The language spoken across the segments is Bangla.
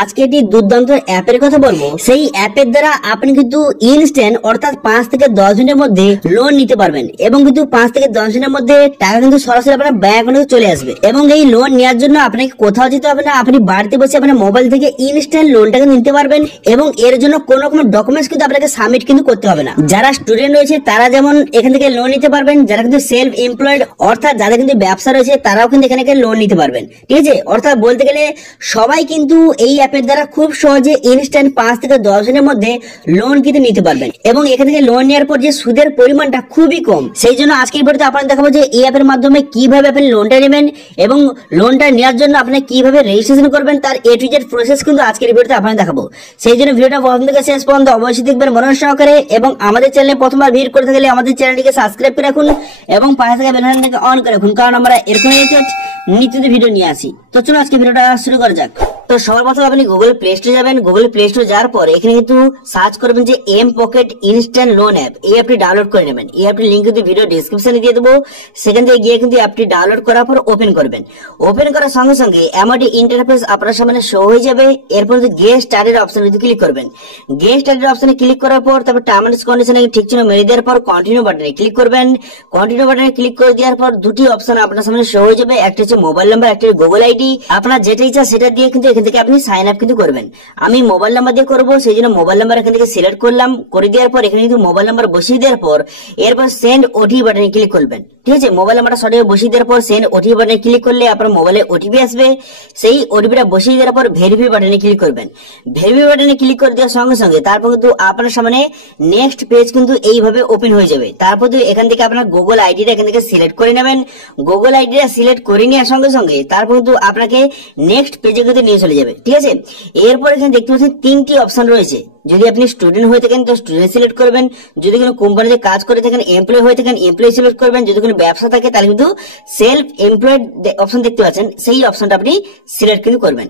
আজকে একটি দুর্দান্ত অ্যাপের কথা বলবো। সেই অ্যাপের দ্বারা আপনি কিন্তু ইনস্ট্যান্ট অর্থাৎ 5 থেকে 10 মিনিটের মধ্যে লোন নিতে পারবেন এবং কিন্তু 5 থেকে 10 মিনিটের মধ্যে টাকা কিন্তু সরাসরি আপনার ব্যাংক অ্যাকাউন্টে চলে আসবে। এবং এই লোন নেওয়ার জন্য আপনাকে কোথাও যেতে হবে না, আপনি বাড়িতে বসে আপনার মোবাইল থেকে ইনস্ট্যান্ট লোনটাকে নিতে পারবেন এবং এর জন্য কোনো রকম ডকুমেন্টস কিন্তু আপনাকে সাবমিট কিন্তু করতে হবে না। যারা স্টুডেন্ট রয়েছে তারা যেমন এখান থেকে লোন নিতে পারবেন, যারা কিন্তু সেলফ এমপ্লয়েড অর্থাৎ যাদের কিন্তু ব্যবসা রয়েছে তারাও কিন্তু এখানে লোন নিতে পারবেন। ঠিক আছে, অর্থাৎ বলতে গেলে সবাই কিন্তু এই অ্যাপের দ্বারা খুব সহজে ইনস্ট্যান্ট 5 থেকে 10 দিনের মধ্যে লোন কিন্তু নিতে পারবেন এবং এখান থেকে লোন নেওয়ার পর যে সুদের পরিমাণটা খুবই কম। সেই জন্য আজকের ভিডিওতে আপনাদের দেখাবো যে এই অ্যাপের মাধ্যমে কিভাবে আপনি লোনটা নেবেন এবং লোনটা নেওয়ার জন্য আপনি কিভাবে রেজিস্ট্রেশন করবেন তার এ টু জেড প্রসেস কিন্তু আজকের ভিডিওতে আপনাদের দেখাবো। সেই জন্য ভিডিওটা প্রথম থেকে শেষ পর্যন্ত অবশ্যই দেখবেন মনোযোগ সহকারে এবং আমাদের চ্যানেলে প্রথমবার ভিজিট করতে গেলে আমাদের চ্যানেলটিকে সাবস্ক্রাইব করে রাখুন এবং পাশে থাকা বেল আইকনটাকে অন করে রাখুন, কারণ আমরা এরকম নিত্য ভিডিও নিয়ে আসি। তো চলুন আজকে ভিডিওটা শুরু করা যাক। তো সবার প্রথমে আপনি গুগল প্লে স্টোরে যাবেন। গুগল প্লে স্টোরে যাওয়ার পর এখানে কিন্তু সার্চ করবেন যে M pocket instant loan app. এই অ্যাপটি ডাউনলোড করে নেবেন। এই অ্যাপটির লিংক কিন্তু ভিডিও ডেসক্রিপশনে দিয়ে দেবো, সেখান থেকে গিয়ে কিন্তু অ্যাপটি ডাউনলোড করার পর ওপেন করবেন। ওপেন করার সঙ্গে সঙ্গে এমনটি ইন্টারফেস আপনার সামনে শো হয়ে যাবে। এরপর গেট স্টার্টেড অপশনে ক্লিক করবেন। গেট স্টার্টেড অপশনে ক্লিক করার পর তারপর টার্ম এন্ড কন্ডিশনে ঠিক চিহ্ন মেরে দেওয়ার পর কন্টিনিউ বাটনে ক্লিক করবেন। কন্টিনিউ বাটনে ক্লিক করে দেওয়ার পর দুটি অপশন আপনার সামনে শো হয়ে যাবে, একটা হচ্ছে মোবাইল নাম্বার, একটা গুগল আইডি। আপনার যেটা ইচ্ছা সেটা দিয়ে কিন্তু এখান থেকে আপনি সাইন আপ কিন্তু করবেন। আমি মোবাইল নাম্বার দিয়ে করবো, সেই জন্য মোবাইল নাম্বার এখান থেকে সিলেক্ট করলাম। করে দেওয়ার পর এখানে কিন্তু মোবাইল নাম্বার বসিয়ে দেওয়ার পর এরপর সেন্ড ওটিপি বাটনে ক্লিক করবেন। ঠিক আছে, মোবাইল নাম্বারটা সঠিক বসিয়ে দেওয়ার পর সেন্ড ওটিপি বাটনে ক্লিক করলে আপনার মোবাইলে ওটিপি আসবে। সেই ওটিপিটা বসিয়ে দেওয়ার পর ভেরিফাই বাটনে ক্লিক করবেন। ভেরিফাই বাটনে ক্লিক করে দেওয়ার সঙ্গে সঙ্গে তারপর কিন্তু আপনার সামনে নেক্সট পেজ কিন্তু এইভাবে ওপেন হয়ে যাবে। তারপর এখান থেকে আপনার গুগল আইডিটা এখান থেকে সিলেক্ট করে নেবেন। গুগল আইডিটা সিলেক্ট করে নেওয়ার সঙ্গে সঙ্গে তারপর কিন্তু আপনাকে নেক্সট পেজে কিন্তু নিয়ে চলে যাবে। ঠিক আছে, এরপর এখানে দেখতে পাচ্ছেন তিনটি অপশন রয়েছে। যদি আপনি স্টুডেন্ট হয়ে থাকেন তো স্টুডেন্ট সিলেক্ট করবেন, যদি কোনো কোম্পানিতে কাজ করে থাকেন এমপ্লয় হয়ে থাকেন এমপ্লয় সিলেক্ট করবেন, যদি কোনো ব্যবসা থাকে তাহলে কিন্তু সেলফ এমপ্লয়েড অপশন দেখতে পাচ্ছেন সেই অপশনটা আপনি সিলেক্ট কিন্তু করবেন।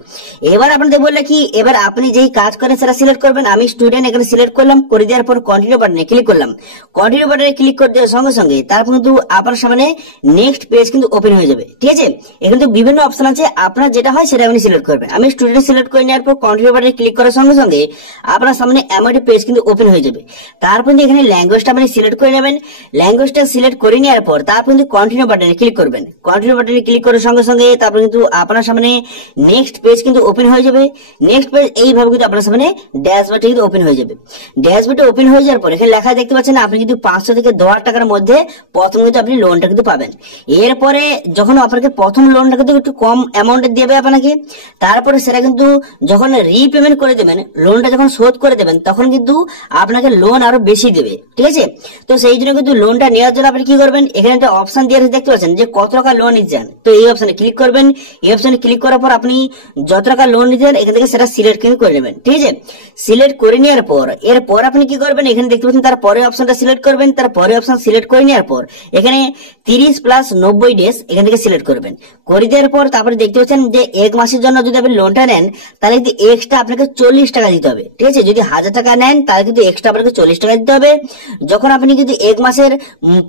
এবার আপনাদের বললে কি এবার আপনি যেই কাজ করেন সেটা সিলেক্ট করবেন। আমি স্টুডেন্ট এখানে সিলেক্ট করলাম, করে দেওয়ার পর কন্টিনিউ বাটনে ক্লিক করলাম। কন্টিনিউ বাটনে ক্লিক করে দেওয়ার সঙ্গে সঙ্গে তারপর কিন্তু আপনার সামনে নেক্সট পেজ কিন্তু ওপেন হয়ে যাবে। ঠিক আছে, এখানে তো বিভিন্ন অপশন আছে, আপনার যেটা হয় সেটা আপনি সিলেক্ট করবেন। আমি স্টুডেন্ট সিলেক্ট করে নেওয়ার পর কন্টিনিউ বাটনে ক্লিক করার সঙ্গে সঙ্গে আপনার সামনে এমন পেজ কিন্তু ওপেন হয়ে যাবে। তারপর এখানে ল্যাঙ্গুয়েজটা আপনি সিলেক্ট করে নেবেন। ল্যাঙ্গুয়েজটা সিলেক্ট করে নেওয়ার পর তারপর কিন্তু কন্টিনিউ বাটনে ক্লিক করবেন। কন্টিনিউ বাটনে ক্লিক করার সঙ্গে সঙ্গে তারপর কিন্তু আপনার সামনে নেক্সট পেজ কিন্তু ওপেন হয়ে যাবে। নেক্সট পেজ এইভাবে কিন্তু আপনার সামনে ড্যাশবোর্ডে কিন্তু ওপেন হয়ে যাবে। ড্যাশবোর্ডে ওপেন হয়ে যাওয়ার পর এখানে লেখা দেখতে পাচ্ছেন আপনি কিন্তু 500 থেকে 10,000 টাকার মধ্যে প্রথম কিন্তু আপনি লোনটা কিন্তু পাবেন। এরপরে যখন আপনাকে প্রথম লোনটা কিন্তু একটু কম অ্যামাউন্টে দেবে আপনাকে, তারপরে সেটা কিন্তু যখন রিপেমেন্ট করে দেবেন, লোনটা যখন শোধ করে দেবেন তখন কিন্তু আপনাকে লোন আরো বেশি দেবে। ঠিক আছে, তো সেই জন্য কিন্তু লোনটা নেওয়ার জন্য আপনি কি করবেন, এখানে একটা অপশন দিয়ে দেখতে পাচ্ছেন যে কত টাকা লোন নিতে চান, তো এই অপশনে ক্লিক করবেন। এই অপশনে ক্লিক করার পর আপনি যত টাকা লোন নিতে চান এখান থেকে সেটা সিলেক্ট কিন্তু করে নেবেন। ঠিক আছে, সিলেক্ট করে নেওয়ার পর এরপর আপনি কি করবেন, এখানে দেখতে পাচ্ছেন তার পরে অপশনটা সিলেক্ট করবেন। তার পরে অপশন সিলেক্ট করে নেওয়ার পর এখানে 30 প্লাস 90 ডেজ এখান থেকে সিলেক্ট করবেন। করে দেওয়ার পর তারপরে দেখতে পাচ্ছেন যে 1 মাসের জন্য যদি আপনি লোনটা নেন তাহলে কিন্তু এক্সট্রা আপনাকে 40 টাকা দিতে হবে। ঠিক আছে, যদি 1000 টাকা নেন তাহলে কিন্তু এক্সট্রা আপনাকে 40 টাকা দিতে হবে। যখন আপনি কিন্তু 1 মাসের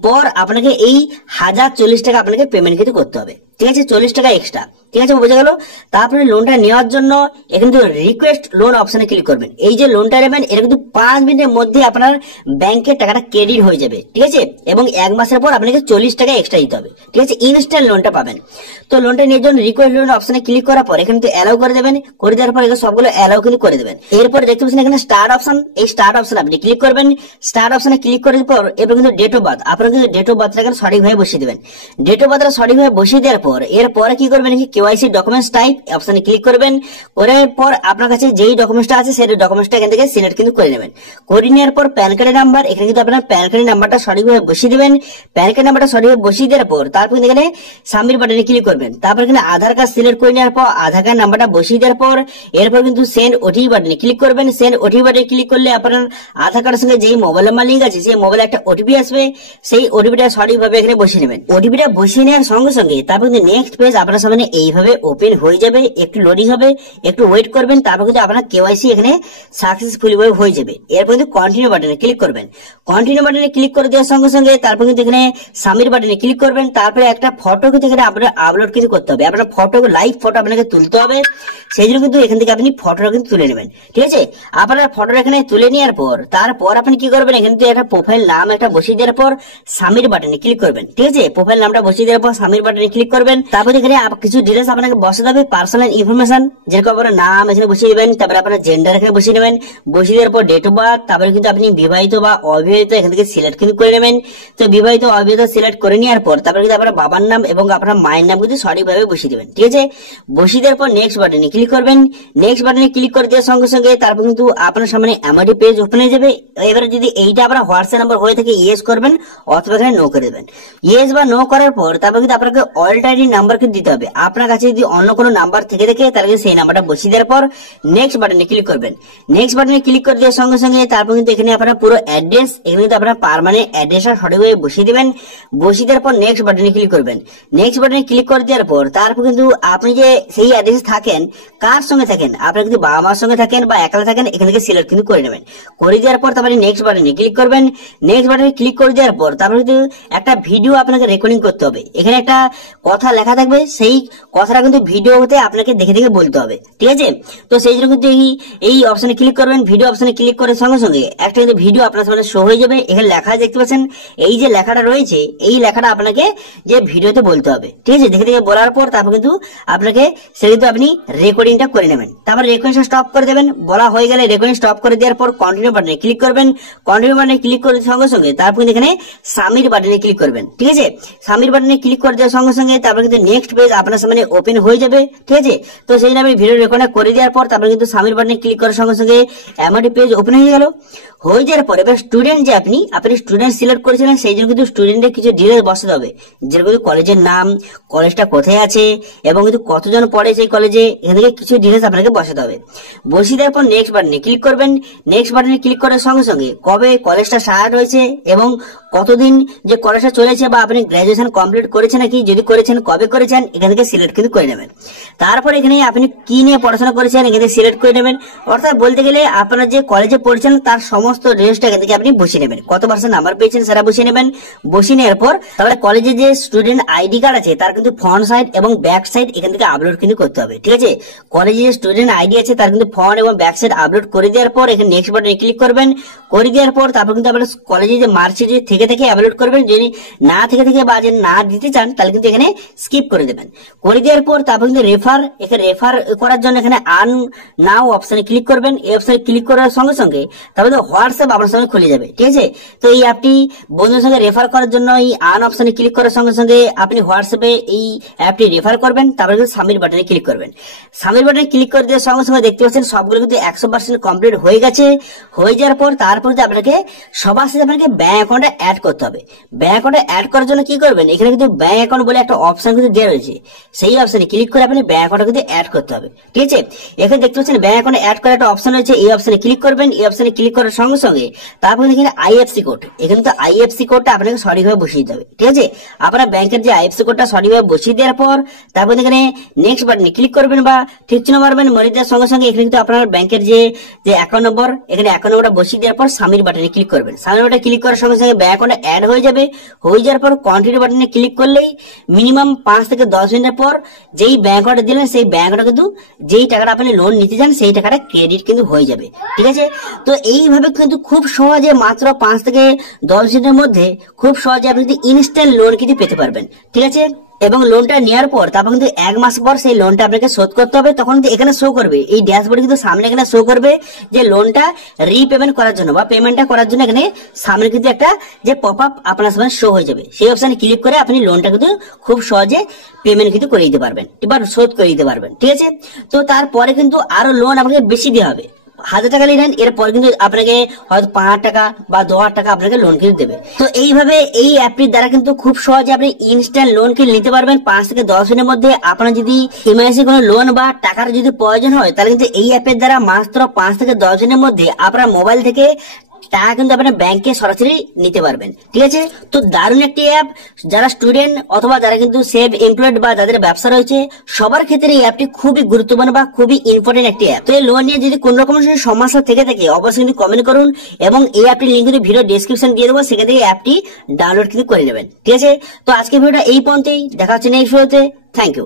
পর আপনাকে এই 1040 টাকা আপনাকে পেমেন্ট কিন্তু করতে হবে। ঠিক আছে, 40 টাকা এক্সট্রা। ঠিক আছে, বোঝা গেল। তারপরে লোনটা নেওয়ার জন্য এখানে কিন্তু রিকোয়েস্ট লোন অপশনে ক্লিক করবেন। এই যে লোনটা নেবেন এটা কিন্তু 5 মিনিটের মধ্যে আপনার ব্যাংকে টাকাটা ক্রেডিট হয়ে যাবে। ঠিক আছে, এবং 1 মাসের পর আপনাকে 40 টাকা এক্সট্রা দিতে হবে। ঠিক আছে, ইনস্ট্যান্ট লোনটা পাবেন। তো লোনটা নেওয়ার জন্য রিকোয়েস্ট লোন অপশনে ক্লিক করার পর এখানে অ্যালাউ করে দেবেন। করে দেওয়ার পর এখানে সবগুলো অ্যালাউ কিন্তু করে দেবেন। এরপর দেখতে পাচ্ছেন এখানে স্টার্ট অপশন, এই স্টার্ট অপশন আপনি ক্লিক করবেন। স্টার্ট অপশনে ক্লিক করার পর এরপর কিন্তু ডেট অফ বার্থ, আপনারা কিন্তু ডেট অফ বার্থটাকে সঠিকভাবে বসিয়ে দেবেন। ডেট অফ বার্থটা সঠিকভাবে বসিয়ে দেওয়ার পর এরপরে কি করবেন, কেওয়াইসি ডকুমেন্টস টাইপ অপশনে ক্লিক করবেন। করার পর আপনার কাছে যেই ডকুমেন্টসটা আছে সেই ডকুমেন্টসটা এখান থেকে সিলেক্ট কিন্তু করে নেবেন। করে নেওয়ার পর প্যান কার্ডের নাম্বার, এখানে কিন্তু আপনার প্যান কার্ডের নাম্বারটা সঠিকভাবে বসিয়ে দেবেন। প্যান কার্ড নাম্বারটা সঠিকভাবে বসিয়ে দেওয়ার পর তারপর এখানে সাবমিট বাটনে ক্লিক করবেন। তারপর এখানে আধার কার্ড সিলেক্ট করে নেওয়ার পর আধার কার্ড নাম্বারটা বসিয়ে দেওয়ার পর এরপর কিন্তু সেন্ড ওটিপি বাটনে ক্লিক করবেন। সেন্ড ওটিপি বাটনে ক্লিক করলে আপনার আধার কার্ডের সঙ্গে যেই মোবাইল নাম্বার লিঙ্ক আছে সেই মোবাইলে একটা ওটিপি আসবে, সেই ওটিপিটা সঠিকভাবে এখানে বসিয়ে নেবেন। ওটিপিটা বসিয়ে নেওয়ার সঙ্গে সঙ্গে তারপর কিন্তু নেক্সট পেজ আপনার সামনে এইভাবে ওপেন হয়ে যাবে, একটু লোডিং হবে, একটু ওয়েট করবেন, তারপর কিন্তু আপনার কেওয়াইসি এখানে সাকসেসফুলি হয়ে যাবে। এরপর কিন্তু কন্টিনিউ বাটনে ক্লিক করবেন। কন্টিনিউ বাটনে ক্লিক করে দেওয়ার সঙ্গে সঙ্গে তারপর কিন্তু এখানে সাবমিট বাটনে ক্লিক করবেন। তারপরে একটা ফটো কিন্তু এখানে আপনার আপলোড কিন্তু করতে হবে, আপনার ফটো লাইভ ফটো আপনাকে তুলতে হবে। সেই জন্য কিন্তু এখান থেকে আপনি ফটোটা কিন্তু তুলে নেবেন, ঠিক আছে। আপনার ফটোটা এখানে তুলে নেওয়ার পর তারপর আপনি কি করবেন, এখানে একটা প্রোফাইল নাম একটা বসিয়ে দেওয়ার পর সাবমিট বাটনে ক্লিক করবেন, ঠিক আছে। প্রোফাইল নামটা বসিয়ে দেওয়ার পর সাবমিট বাটনে ক্লিক করবেন। তারপর এখানে কিছু ডিটেলস আপনাকে বসাতে হবে, পার্সোনাল ইনফরমেশন, যেরকম আপনার নাম এখানে বসিয়ে দেবেন, তারপরে আপনার জেন্ডার এখানে বসিয়ে নেবেন, বসিয়ে দেওয়ার পর ডেট অফ বার্থ, তারপরে কিন্তু আপনি বিবাহিত বা অবিবাহিত এখান থেকে সিলেক্ট কিন্তু করে নেবেন। তো বিবাহিত অবিবাহিত সিলেক্ট করে নেওয়ার পর তারপরে কিন্তু আপনার বাবার নাম এবং আপনার মায়ের নাম কিন্তু সঠিকভাবে বসিয়ে দেবেন, ঠিক আছে। বসিয়ে দেওয়ার পর নেক্সট বাটনে ক্লিক করবেন। নেক্সট বাটনে ক্লিক করে দেওয়ার সঙ্গে সঙ্গে তারপর কিন্তু আপনার সামনে এমআরটি পেজ ওপেন হয়ে যাবে। এবারে যদি এইটা আপনার হোয়াটসঅ্যাপ নাম্বার হয়ে থাকে ইয়েস করবেন অথবা এখানে নো করে দেবেন। ইয়েস বা নো করার পর তারপর কিন্তু আপনাকে অল্টারনেটিভ নাম্বার কিন্তু দিতে হবে। আপনার কাছে যদি অন্য কোনো নাম্বার থেকে থাকে তাহলে সেই নাম্বারটা বসিয়ে দেওয়ার পর নেক্সট বাটনে ক্লিক করবেন। নেক্সট বাটনে ক্লিক করে দেওয়ার সঙ্গে সঙ্গে তারপর কিন্তু এখানে আপনার পুরো অ্যাড্রেস, এখানে কিন্তু আপনার পার্মানেন্ট অ্যাড্রেসটা সঠিকভাবে বসিয়ে দিবেন। বসিয়ে দেওয়ার পর নেক্সট বাটনে ক্লিক করবেন। নেক্সট বাটনে ক্লিক করে দেওয়ার পর তারপর কিন্তু আপনি যে সেই অ্যাড্রেসে থাকেন, কার সঙ্গে থাকেন, আপনার কিন্তু বাবা মার সঙ্গে থাকেন বা একলা থাকেন, এখান থেকে সিলেক্ট কিন্তু করে নেবেন। করে দেওয়ার পর তারপরে নেক্সট বাটনে ক্লিক করবেন। নেক্সট বাটনে ক্লিক করে দেওয়ার পর তারপরে কিন্তু একটা ভিডিও আপনাকে রেকর্ডিং করতে হবে। এখানে একটা কথা লেখা থাকবে, সেই কথাটা কিন্তু ভিডিও হতে আপনাকে দেখে দেখে বলতে হবে, ঠিক আছে। তো সেই জন্য কিন্তু এই অপশনে ক্লিক করবেন। ভিডিও অপশনে ক্লিক করার সঙ্গে সঙ্গে একটা কিন্তু ভিডিও আপনার সামনে শো হয়ে যাবে। এখানে লেখা দেখতে পাচ্ছেন, এই যে লেখাটা রয়েছে এই লেখাটা আপনাকে যে ভিডিওতে বলতে হবে, ঠিক আছে। দেখে দেখে বলার পর তারপর কিন্তু আপনাকে সে কিন্তু আপনি রেকর্ডিংটা করে নেবেন। তারপর রেকর্ডিংটা স্টপ করে দেবেন। বলা হয়ে গেলে রেকর্ডিং স্টপ করে দেওয়ার পর কন্টিনিউ বাটনে ক্লিক করবেন। কন্টিনিউ বাটনে ক্লিক করার সঙ্গে সঙ্গে তারপর কিন্তু এখানে সাবমিট বাটনে ক্লিক করবেন, ঠিক আছে। সাবমিট বাটনে ক্লিক করে দেওয়ার সঙ্গে সঙ্গে তারপর কিন্তু নেক্সট পেজ আপনার সামনে ওপেন হয়ে যাবে, ঠিক আছে। তো সেই জন্য আমি ভিডিও রেকর্ড করে দেওয়ার পর তারপর কিন্তু সাবমিট বাটনে ক্লিক করার সঙ্গে সঙ্গে এমআরটি পেজ ওপেন হয়ে গেল। হয়ে যাওয়ার পর এবার স্টুডেন্ট যে আপনি স্টুডেন্ট সিলেক্ট করেছিলেন সেই জন্য কিন্তু স্টুডেন্টের কিছু ডিটেলস বসাতে হবে, যেরকম কলেজের নাম, কলেজটা কোথায় আছে এবং কিন্তু কতজন পড়ে সেই কলেজে, এখান থেকে কিছু ডিটেলস আপনাকে বসাতে হবে। বসিয়ে দেওয়ার পর নেক্সট বাটনে ক্লিক করবেন। নেক্সট বাটনে ক্লিক করার সঙ্গে সঙ্গে কবে কলেজটা স্টার্ট হয়েছে এবং কতদিন যে কলেজটা চলেছে বা আপনি গ্রাজুয়েশন কমপ্লিট করেছেন নাকি, যদি করেছেন কবে করেছেন, এখান থেকে সিলেক্ট কিন্তু করে নেবেন। তারপর এখানে আপনি কি নিয়ে পড়াশোনা করেছেন এখান থেকে সিলেক্ট করে নেবেন। অর্থাৎ বলতে গেলে আপনার যে কলেজে পড়ছেন তার সমস্ত ডিটেলসটা এখান থেকে আপনি বসিয়ে নেবেন। কত পার্সেন্ট নাম্বার পেয়েছেন সেটা বসিয়ে নেবেন। বসিয়ে নেওয়ার পর তারপরে কলেজে যে স্টুডেন্ট আইডি কার্ড আছে তার কিন্তু ফ্রন্ট সাইড এবং ব্যাক সাইড এখান থেকে আপলোড কিন্তু করতে হবে, ঠিক আছে। কলেজে যে স্টুডেন্ট আইডি আছে তার কিন্তু ফ্রন্ট এবং ব্যাক সাইড আপলোড করে দেওয়ার পর এখানে নেক্সট বাটনে ক্লিক করবেন। করে দেওয়ার পর তারপর কিন্তু আপনার কলেজে যে মার্কশিট থেকে আপলোড করবেন, যদি না থেকে বা যে না দিতে চান তাহলে কিন্তু এখানে স্কিপ করে দেবেন। করে দেওয়ার পর তারপর কিন্তু রেফার করার জন্য এখানে আর্ন নাও অপশনে ক্লিক করবেন। এই অপশনে ক্লিক করার সঙ্গে সঙ্গে তারপরে হোয়াটসঅ্যাপ আপনার সঙ্গে খুলে যাবে, ঠিক আছে। তো এই অ্যাপটি বন্ধুদের সঙ্গে রেফার করার জন্য এই আর্ন অপশনে ক্লিক করার সঙ্গে সঙ্গে আপনি হোয়াটসঅ্যাপে এই অ্যাপটি রেফার করবেন। তারপরে কিন্তু সাবমিট বাটনে ক্লিক করবেন। সাবমিট বাটনে ক্লিক করে দেওয়ার সঙ্গে সঙ্গে দেখতে পাচ্ছেন সবগুলো কিন্তু 100% কমপ্লিট হয়ে গেছে। হয়ে যাওয়ার পর তারপর আপনাকে সবার সাথে আপনাকে ব্যাংক অ্যাকাউন্টে অ্যাড করতে হবে। ব্যাংক অ্যাকাউন্টে অ্যাড করার জন্য কি করবেন, এখানে কিন্তু ব্যাংক অ্যাকাউন্ট বলে একটা অপশন কিন্তু দেওয়া রয়েছে, সেই অপশনে ক্লিক করে আপনি ব্যাংক অ্যাকাউন্ট কিন্তু অ্যাড করতে হবে, ঠিক আছে। এখানে দেখতে পাচ্ছেন ব্যাংক অ্যাকাউন্টে অ্যাড করার একটা অপশন রয়েছে, এই অপশনে ক্লিক করবেন। এই অপশনে ক্লিক করার সঙ্গে সঙ্গে তারপর এখানে আইএফসি কোড, এখানে তো আইএফসি কোডটা আপনাকে সঠিকভাবে বসিয়ে দিতে হবে, ঠিক আছে। আপনার ব্যাংকের যে আইএফসি কোডটা সঠিকভাবে বসিয়ে দেওয়ার পর তারপর এখানে নেক্সট বাটনে ক্লিক করবেন বা ঠিক চিহ্ন মারবেন। মনে দেওয়ার সঙ্গে সঙ্গে এখানে কিন্তু আপনার ব্যাংকের যে অ্যাকাউন্ট নম্বর, এখানে অ্যাকাউন্ট নম্বরটা বসিয়ে দেওয়ার পর সাবমিট বাটনে ক্লিক করবেন। সাবমিট বাটনে ক্লিক করার সঙ্গে সঙ্গে ব্যাংক অ্যাকাউন্টে অ্যাড হয়ে যাবে। হয়ে যাওয়ার পর কন্টিনিউ বাটনে ক্লিক করলেই মিনিমাম 5 থেকে 10 মিনিটের পর যেই ব্যাংক অ্যাকাউন্টে দিলেন সেই ব্যাংক অ্যাকাউন্টে কিন্তু যেই টাকাটা আপনি লোন নিতে চান সেই টাকাটা ক্রেডিট কিন্তু হয়ে যাবে, ঠিক আছে। তো এইভাবে কিন্তু খুব সহজে মাত্র 5 থেকে 10 দিনের মধ্যে খুব সহজে আপনি কিন্তু ইনস্ট্যান্ট লোন কিন্তু পেতে পারবেন, ঠিক আছে। এবং লোনটা নেওয়ার পর তারপর কিন্তু 1 মাস পর সেই লোনটা আপনাকে শোধ করতে হবে। তখন কিন্তু এখানে শো করবে, এই ড্যাশবোর্ডে কিন্তু সামনে এখানে শো করবে যে লোনটা রিপেমেন্ট করার জন্য বা পেমেন্টটা করার জন্য এখানে সামনে কিন্তু একটা যে পপ আপ আপনার সামনে শো হয়ে যাবে। সেই অপশনে ক্লিক করে আপনি লোনটা কিন্তু খুব সহজে পেমেন্ট কিন্তু করে দিতে পারবেন, এবার শোধ করে দিতে পারবেন, ঠিক আছে। তো তারপরে কিন্তু আরো লোন আপনাকে বেশি দেওয়া হবে। 1000 টাকা নিলেন, এরপর কিন্তু আপনাকে হয়তো 5 টাকা বা 2000 টাকা আপনাকে লোন কিন্তু দেবে। তো এইভাবে এই অ্যাপটির দ্বারা কিন্তু খুব সহজে আপনি ইনস্ট্যান্ট লোন কিনে নিতে পারবেন 5 থেকে 10 দিনের মধ্যে। আপনার যদি ইমার্জেন্সি কোনো লোন বা টাকার যদি প্রয়োজন হয় তাহলে কিন্তু এই অ্যাপের দ্বারা মাত্র 5 থেকে 10 দিনের মধ্যে আপনার মোবাইল থেকে টাকা কিন্তু আপনার ব্যাংকে সরাসরি নিতে পারবেন। ঠিক আছে, তো দারুণ একটি অ্যাপ, যারা স্টুডেন্ট অথবা যারা কিন্তু সেভ এমপ্লয়েড বা যাদের ব্যবসা রয়েছে সবার ক্ষেত্রে এই অ্যাপটি খুবই গুরুত্বপূর্ণ বা খুবই ইম্পর্টেন্ট একটি অ্যাপ। তো এই লোন নিয়ে যদি কোন রকম সমস্যা থেকে থাকে অবশ্যই কিন্তু কমেন্ট করুন, এবং এই অ্যাপটির লিঙ্ক কিন্তু ভিডিও ডেসক্রিপশন দিয়ে দেবো, সেখান থেকে অ্যাপটি ডাউনলোড কিন্তু করে নেবেন। ঠিক আছে, তো আজকে ভিডিওটা এই পর্যন্তই, দেখা হচ্ছে নেক্সট ভিডিওতে। Thank you.